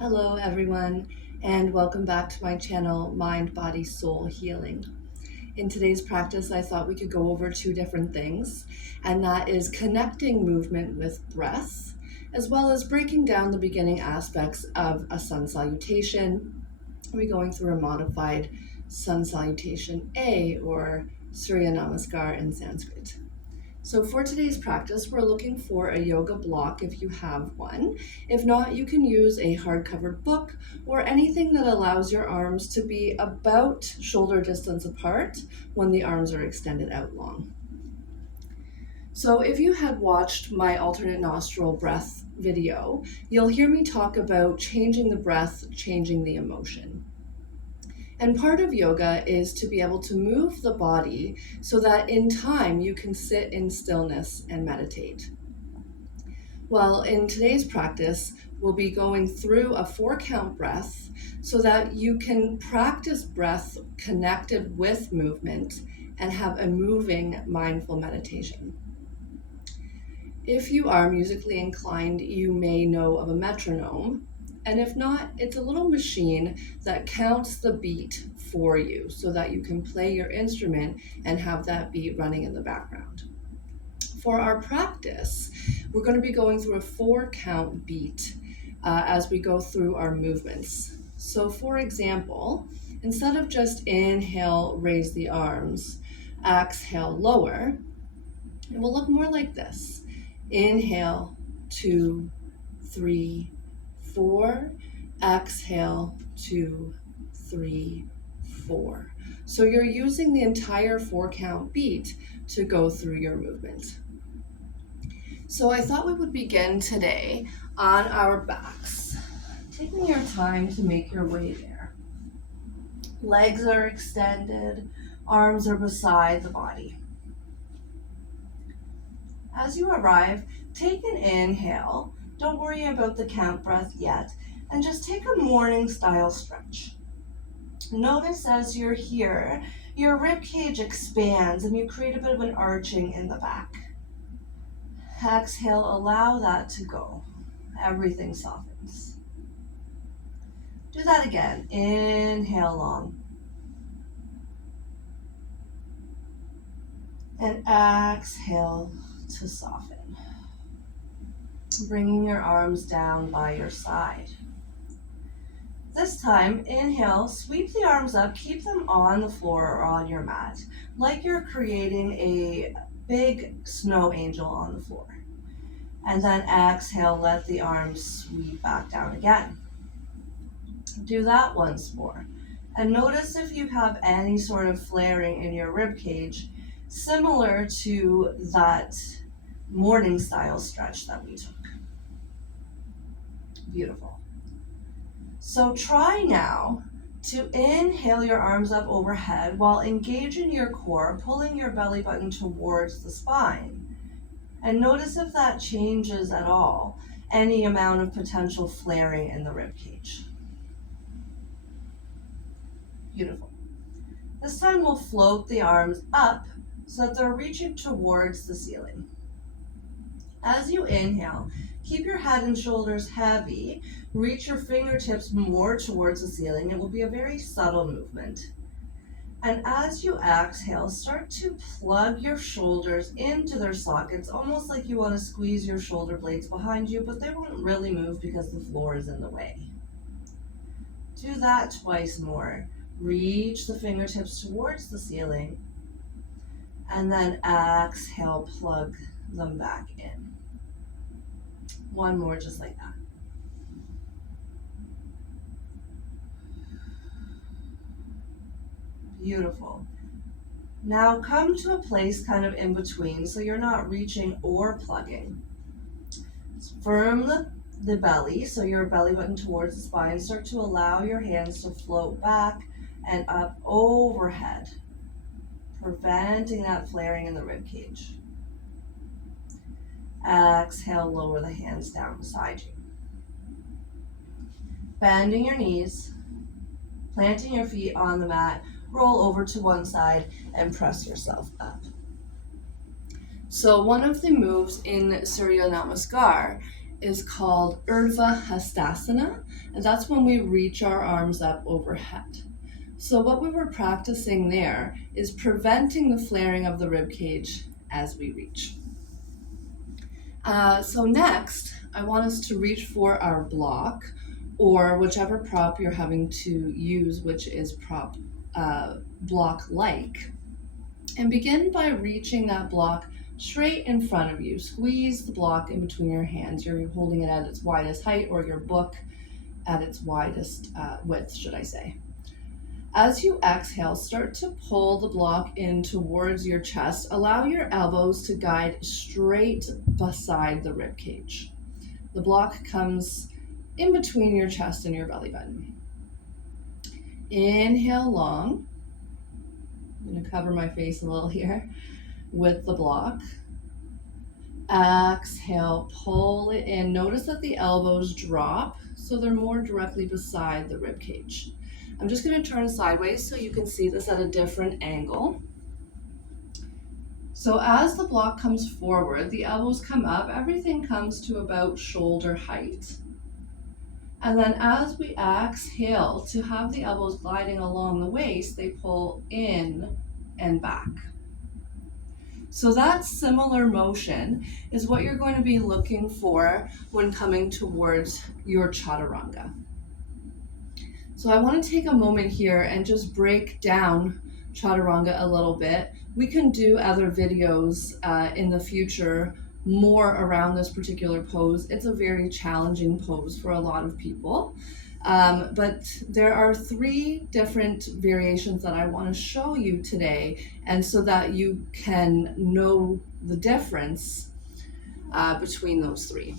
Hello everyone, and welcome back to my channel, Mind, Body, Soul Healing. In today's practice, I thought we could go over two different things, and that is connecting movement with breath, as well as breaking down the beginning aspects of a sun salutation. We're going through a modified sun salutation A, or Surya Namaskar in Sanskrit. So for today's practice, we're looking for a yoga block if you have one. If not, you can use a hardcover book or anything that allows your arms to be about shoulder distance apart when the arms are extended out long. So if you had watched my alternate nostril breath video, you'll hear me talk about changing the breath, changing the emotion. And part of yoga is to be able to move the body so that in time you can sit in stillness and meditate. Well, in today's practice, we'll be going through a 4-count breath so that you can practice breath connected with movement and have a moving mindful meditation. If you are musically inclined, you may know of a metronome. And if not, it's a little machine that counts the beat for you so that you can play your instrument and have that beat running in the background. For our practice, we're going to be going through a 4-count beat as we go through our movements. So for example, instead of just inhale, raise the arms, exhale, lower, it will look more like this. Inhale, 2, 3, 4, exhale, 2, 3, 4. So you're using the entire 4-count beat to go through your movement. So I thought we would begin today on our backs, taking your time to make your way there. Legs are extended, arms are beside the body. As you arrive, take an inhale. Don't worry about the count breath yet, and just take a morning style stretch. Notice as you're here, your rib cage expands and you create a bit of an arching in the back. Exhale, allow that to go. Everything softens. Do that again. Inhale long. And exhale to soften. Bringing your arms down by your side. This time, inhale, sweep the arms up, keep them on the floor or on your mat, like you're creating a big snow angel on the floor. And then exhale, let the arms sweep back down again. Do that once more. And notice if you have any sort of flaring in your rib cage, similar to that morning style stretch that we took. Beautiful. So try now to inhale your arms up overhead while engaging your core, pulling your belly button towards the spine. And notice if that changes at all, any amount of potential flaring in the rib cage. Beautiful. This time we'll float the arms up so that they're reaching towards the ceiling. As you inhale, keep your head and shoulders heavy. Reach your fingertips more towards the ceiling. It will be a very subtle movement. And as you exhale, start to plug your shoulders into their sockets, almost like you want to squeeze your shoulder blades behind you, but they won't really move because the floor is in the way. Do that twice more. Reach the fingertips towards the ceiling, and then exhale, plug them back in. One more just like that. Beautiful. Now come to a place kind of in between so you're not reaching or plugging. Firm the belly, so your belly button towards the spine. Start to allow your hands to float back and up overhead, preventing that flaring in the rib cage. Exhale, lower the hands down beside you. Bending your knees, planting your feet on the mat, roll over to one side and press yourself up. So one of the moves in Surya Namaskar is called Urdhva Hastasana, and that's when we reach our arms up overhead. So what we were practicing there is preventing the flaring of the rib cage as we reach. So next, I want us to reach for our block, or whichever prop you're having to use, which is prop block-like, and begin by reaching that block straight in front of you. Squeeze the block in between your hands. You're holding it at its widest height, or your book at its widest width, should I say. As you exhale, start to pull the block in towards your chest. Allow your elbows to guide straight beside the rib cage. The block comes in between your chest and your belly button. Inhale long. I'm going to cover my face a little here with the block. Exhale, pull it in. Notice that the elbows drop so they're more directly beside the rib cage. I'm just going to turn sideways so you can see this at a different angle. So as the block comes forward, the elbows come up, everything comes to about shoulder height. And then as we exhale, to have the elbows gliding along the waist, they pull in and back. So that similar motion is what you're going to be looking for when coming towards your chaturanga. So I want to take a moment here and just break down chaturanga a little bit. We can do other videos in the future more around this particular pose. It's a very challenging pose for a lot of people. But there are 3 different variations that I want to show you today, and so that you can know the difference between those 3.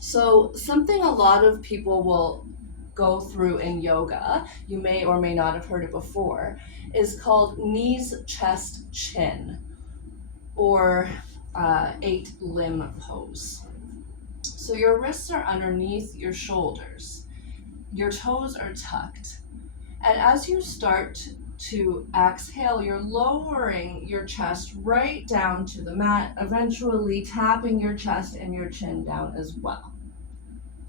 So something a lot of people will go through in yoga, you may or may not have heard it before, is called knees, chest, chin, or 8-limb pose. So your wrists are underneath your shoulders. Your toes are tucked. And as you start to exhale, you're lowering your chest right down to the mat, eventually tapping your chest and your chin down as well.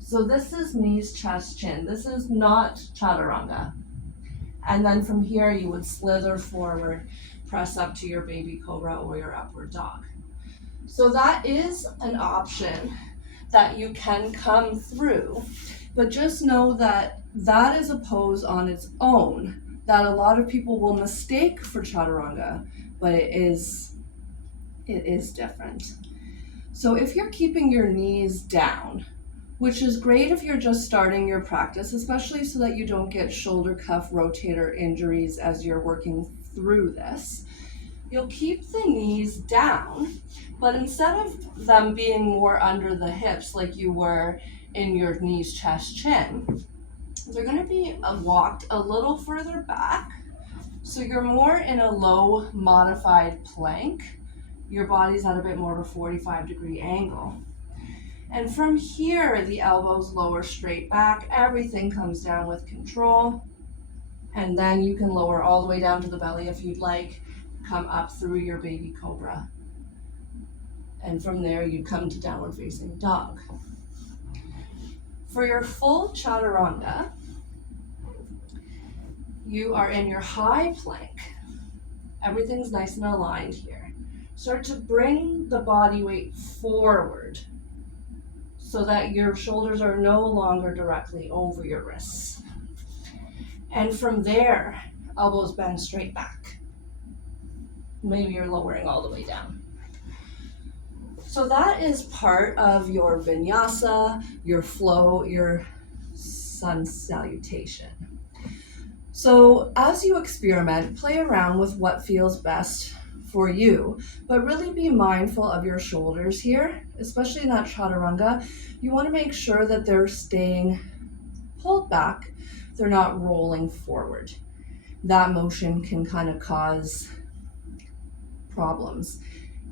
So this is knees, chest, chin. This is not chaturanga. And then from here, you would slither forward, press up to your baby cobra or your upward dog. So that is an option that you can come through, but just know that that is a pose on its own that a lot of people will mistake for chaturanga, but it is different. So if you're keeping your knees down, which is great if you're just starting your practice, especially so that you don't get shoulder cuff rotator injuries as you're working through this. You'll keep the knees down, but instead of them being more under the hips like you were in your knees, chest, chin, they're going to be walked a little further back. So you're more in a low modified plank. Your body's at a bit more of a 45-degree angle. And from here, the elbows lower straight back. Everything comes down with control. And then you can lower all the way down to the belly if you'd like. Come up through your baby cobra. And from there, you come to downward facing dog. For your full chaturanga, you are in your high plank. Everything's nice and aligned here. Start to bring the body weight forward so that your shoulders are no longer directly over your wrists. And from there, elbows bend straight back. Maybe you're lowering all the way down. So that is part of your vinyasa, your flow, your sun salutation. So as you experiment, play around with what feels best for you, but really be mindful of your shoulders here, especially in that chaturanga. You want to make sure that they're staying pulled back, they're not rolling forward. That motion can kind of cause problems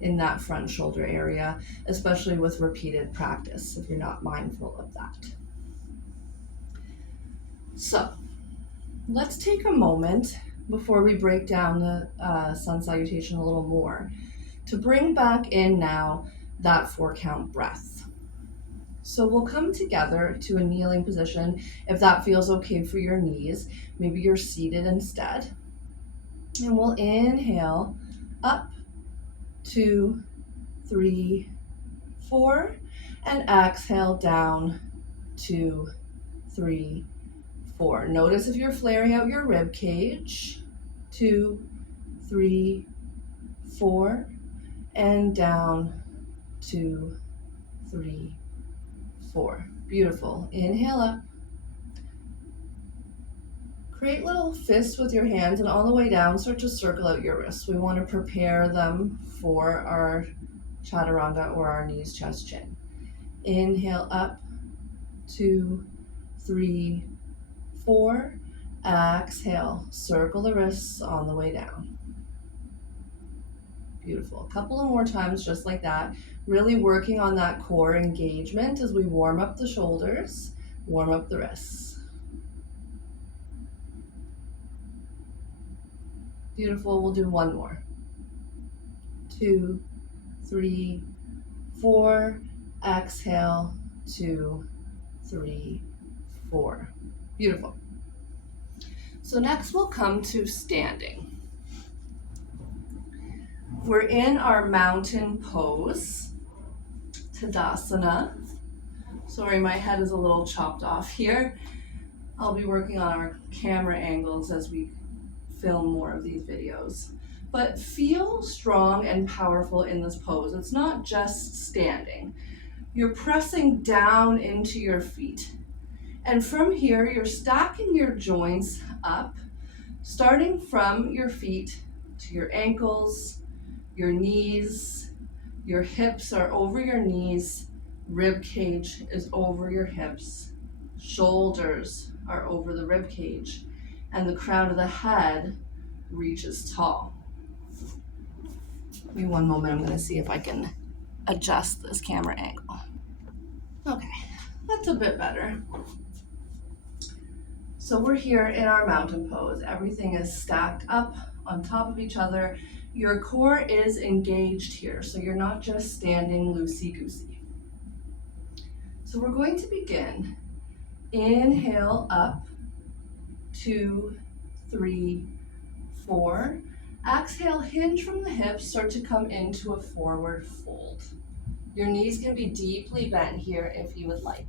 in that front shoulder area, especially with repeated practice if you're not mindful of that. So let's take a moment before we break down the sun salutation a little more to bring back in now that 4-count breath. So we'll come together to a kneeling position if that feels okay for your knees. Maybe you're seated instead. And we'll inhale up, 2, 3, 4, and exhale down, 2, 3, 4. Notice if you're flaring out your rib cage. 2, 3, 4, and down, 2, 3, 4. Beautiful. Inhale up. Create little fists with your hands, and on the way down, start to circle out your wrists. We want to prepare them for our chaturanga or our knees, chest, chin. Inhale up, 2, 3, 4. Exhale, circle the wrists on the way down. Beautiful. A couple of more times just like that. Really working on that core engagement as we warm up the shoulders, warm up the wrists. Beautiful. We'll do one more. 2, 3, 4. Exhale, 2, 3, 4. Beautiful. So next we'll come to standing. We're in our mountain pose, Tadasana. Sorry, my head is a little chopped off here. I'll be working on our camera angles as we film more of these videos. But feel strong and powerful in this pose. It's not just standing. You're pressing down into your feet. And from here, you're stacking your joints up, starting from your feet to your ankles, your knees. Your hips are over your knees, rib cage is over your hips, shoulders are over the rib cage, and the crown of the head reaches tall. Give me one moment, I'm going to see if I can adjust this camera angle. Okay, that's a bit better. So we're here in our mountain pose. Everything is stacked up on top of each other. Your core is engaged here, so you're not just standing loosey-goosey. So we're going to begin. Inhale up, 2, 3, 4. Exhale, hinge from the hips, start to come into a forward fold. Your knees can be deeply bent here if you would like.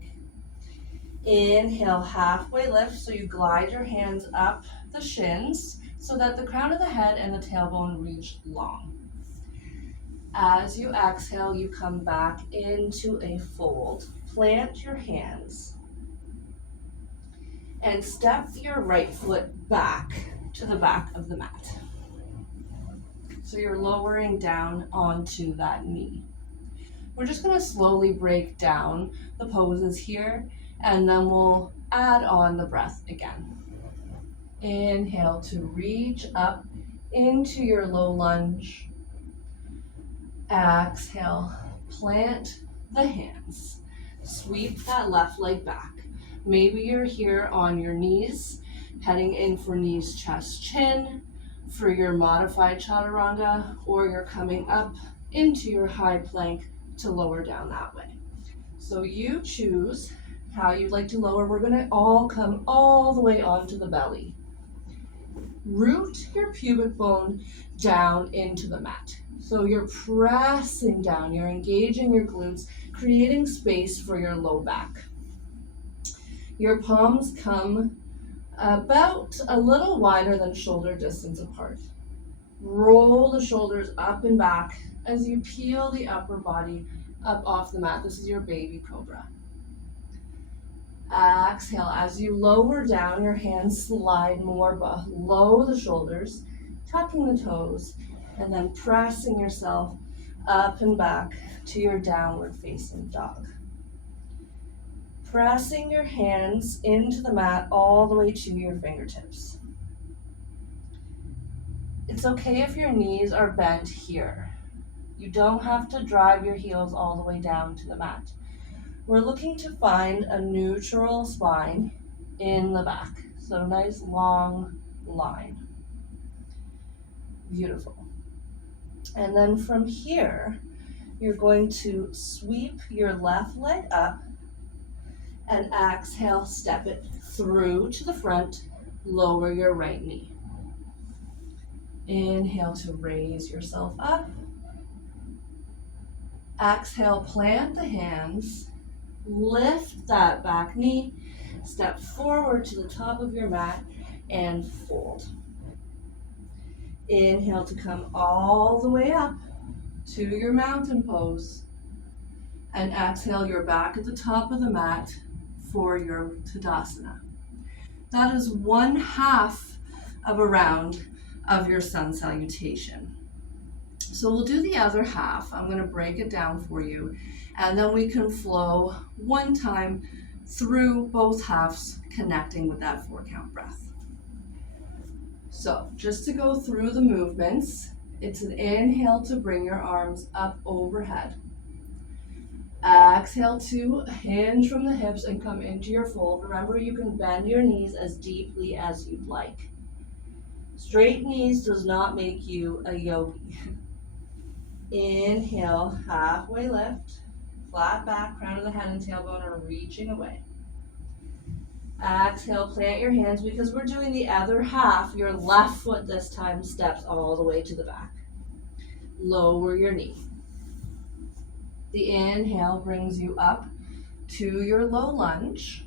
Inhale, halfway lift, so you glide your hands up the shins so that the crown of the head and the tailbone reach long. As you exhale, you come back into a fold. Plant your hands and step your right foot back to the back of the mat. So you're lowering down onto that knee. We're just going to slowly break down the poses here, and then we'll add on the breath again. Inhale to reach up into your low lunge. Exhale, plant the hands. Sweep that left leg back. Maybe you're here on your knees, heading in for knees, chest, chin, for your modified chaturanga, or you're coming up into your high plank to lower down that way. So you choose how you'd like to lower. We're going to all come all the way onto the belly. Root your pubic bone down into the mat. So you're pressing down, you're engaging your glutes, creating space for your low back. Your palms come about a little wider than shoulder distance apart. Roll the shoulders up and back as you peel the upper body up off the mat. This is your baby cobra. Exhale, as you lower down, your hands slide more below the shoulders, tucking the toes, and then pressing yourself up and back to your downward facing dog. Pressing your hands into the mat all the way to your fingertips. It's okay if your knees are bent here. You don't have to drive your heels all the way down to the mat. We're looking to find a neutral spine in the back. So nice long line. Beautiful. And then from here, you're going to sweep your left leg up And exhale, step it through to the front, lower your right knee. Inhale to raise yourself up. Exhale, plant the hands, lift that back knee, step forward to the top of your mat and fold. Inhale to come all the way up to your mountain pose. And exhale, you're back at the top of the mat for your Tadasana. That is one half of a round of your sun salutation. So we'll do the other half. I'm going to break it down for you, and then we can flow one time through both halves, connecting with that 4-count breath. So just to go through the movements, it's an inhale to bring your arms up overhead. Exhale to hinge from the hips and come into your fold. Remember, you can bend your knees as deeply as you'd like. Straight knees does not make you a yogi. Inhale, halfway lift, flat back, crown of the head and tailbone are reaching away. Exhale, plant your hands because we're doing the other half. Your left foot this time steps all the way to the back. Lower your knee. The inhale brings you up to your low lunge.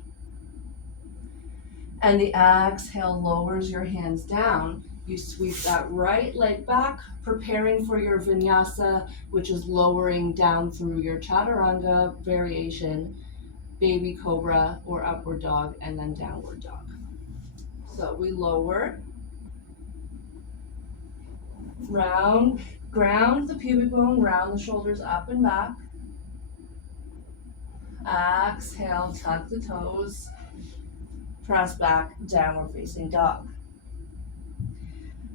And the exhale lowers your hands down. You sweep that right leg back, preparing for your vinyasa, which is lowering down through your chaturanga variation, baby cobra or upward dog, and then downward dog. So we lower, round, ground the pubic bone, round the shoulders up and back. Exhale, tuck the toes, press back, downward facing dog.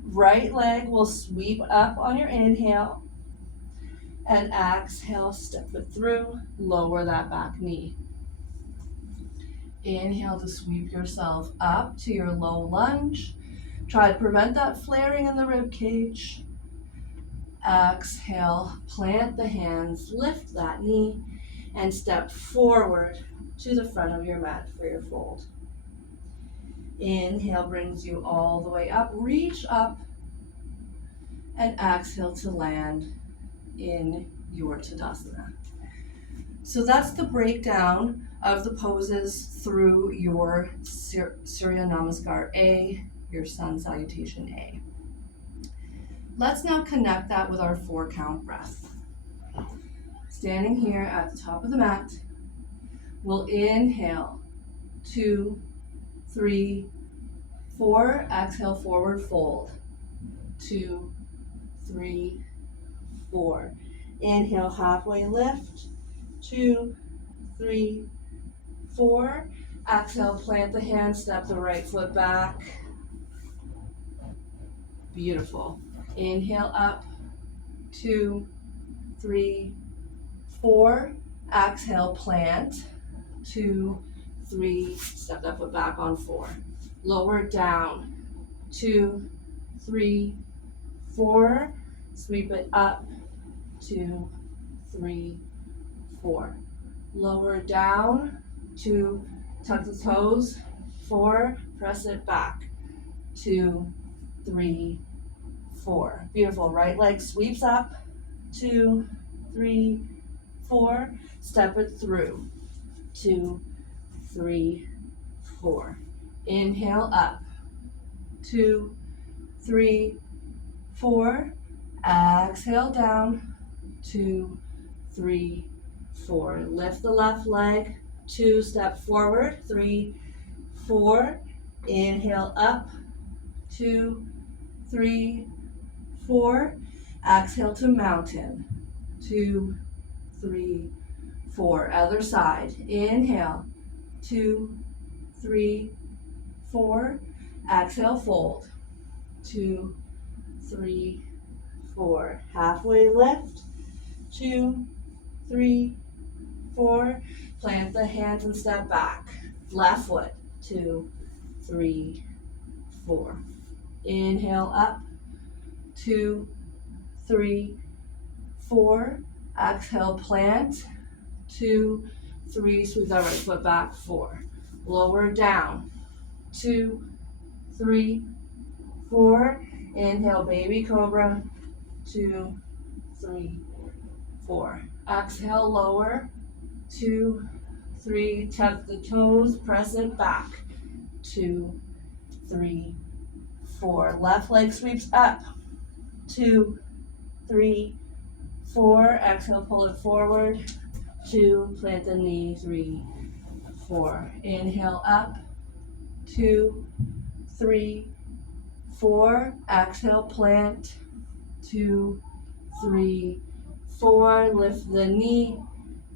Right leg will sweep up on your inhale, and exhale, step it through, lower that back knee. Inhale to sweep yourself up to your low lunge. Try to prevent that flaring in the rib cage. Exhale, plant the hands, lift that knee, and step forward to the front of your mat for your fold. Inhale brings you all the way up, reach up, and exhale to land in your Tadasana. So that's the breakdown of the poses through your Surya Namaskar A, your Sun Salutation A. Let's now connect that with our 4-count breath. Standing here at the top of the mat, we'll inhale, 2, 3, 4, exhale, forward fold, 2, 3, 4. Inhale, halfway lift, 2, 3, 4. Exhale, plant the hand, step the right foot back. Beautiful. Inhale up, 2, 3, 4. Exhale, plant, 2, 3, step that foot back on 4. Lower down, 2, 3, 4. Sweep it up, 2, 3, 4. Lower down, 2, tuck the toes, 4, press it back, 2, 3, 4. Beautiful. Right leg sweeps up, 2, 3, 4. Step it through, 2, 3, 4. Inhale up, 2, 3, 4. Exhale down, 2, 3, 4. Lift the left leg, 2, step forward, 3, 4. Inhale up, 2, 3, 4. Exhale to mountain, 2, 3, 4. Other side. Inhale, 2, 3, 4. Exhale, fold, 2, 3, 4. Halfway lift, 2, 3, 4. Plant the hands and step back. Left foot, 2, 3, 4. Inhale up, 2, 3, 4. Exhale, plant, 2, 3, sweep that right foot back, 4. Lower down, 2, 3, 4. Inhale, baby cobra, 2, 3, 4. Exhale, lower, 2, 3. Tuck the toes, press it back, 2, 3, 4. Left leg sweeps up, 2, 3, 4. Exhale, pull it forward, 2. Plant the knee, 3, 4. Inhale up, 2, 3, 4. Exhale, plant, 2, 3, 4. Lift the knee,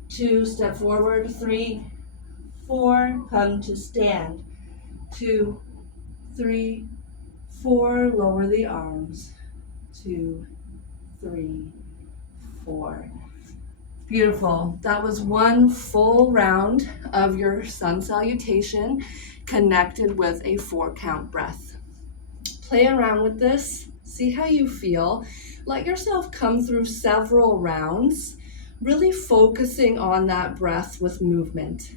2. Step forward, 3, 4. Come to stand, 2, 3, 4. Lower the arms, 2, 3, 4. Beautiful. That was one full round of your sun salutation connected with a 4-count breath. Play around with this. See how you feel. Let yourself come through several rounds, really focusing on that breath with movement.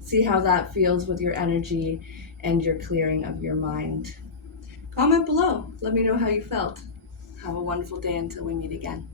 See how that feels with your energy and your clearing of your mind. Comment below. Let me know how you felt. Have a wonderful day until we meet again.